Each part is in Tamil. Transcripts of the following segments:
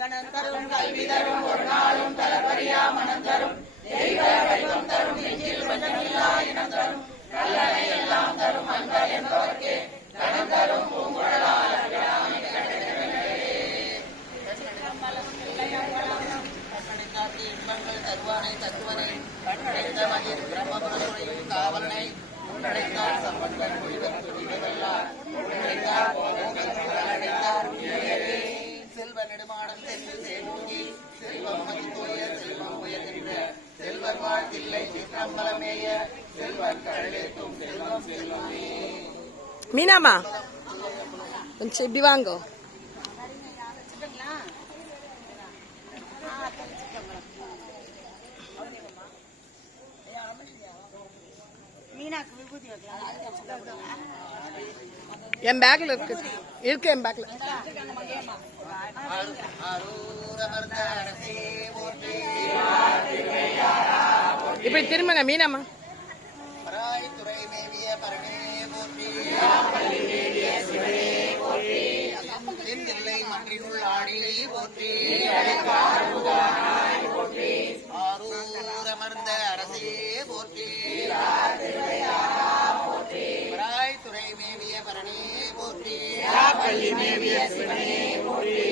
கணந்தரும் கல்வி தரும் ஒரு நாளும் தளபரியா மனம் தரும் தெய்வ வடிவம் தரும் நெஞ்சில் வஞ்சமில்லா இனம் தரும் கல்லணை எல்லாம் தரும் அன்பர் என்பவர்க்கே கணம் தரும் பூங்குழலால் இன்பங்கள் தருவானை தத்துவனை கண்ணடைந்த மகிழ் பிரம்மபுரத்துறையும் காவலனை முன்னடைந்தார் சம்பந்தன் செல்வ நெடுமாடம் சென்று சேமூங்கி செல்வம் மதித்தோய செல்வம் உயர்கின்ற செல்வர் வாழ்த்தில்லை சிற்றம்பலமேய செல்வன் கடலேற்றும் செல்வம் செல்வமே. மீனாமா கொஞ்சம் இப்படி வாங்கோ. என் பேக்ல இருக்கு என் பேக்ல. இப்படி திரும்புங்க மீனாமா. துறை மேவிய பரணே போற்றி மன்றினுள் ஆடி போற்றி ஆரூரமர்ந்த அரசே போற்றி துறை மேவிய பரணே போற்றி மேவிய சிவனே போற்றி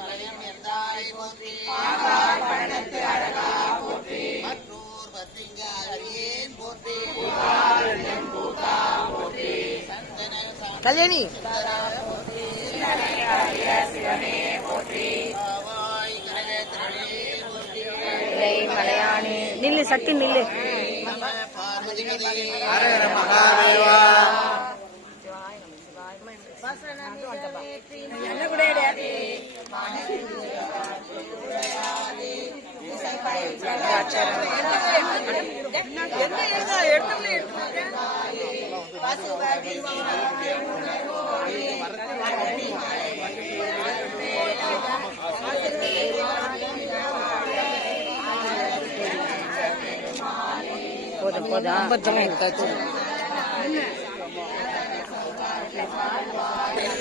மலையம் எந்தாய் போற்றி அழகா போற்றி மற்றூர் பத்திங்க அரியேன் போற்றி கல்யாணி மலையானே நில்லு சக்தி நில்லு. மகாதேவா போதும்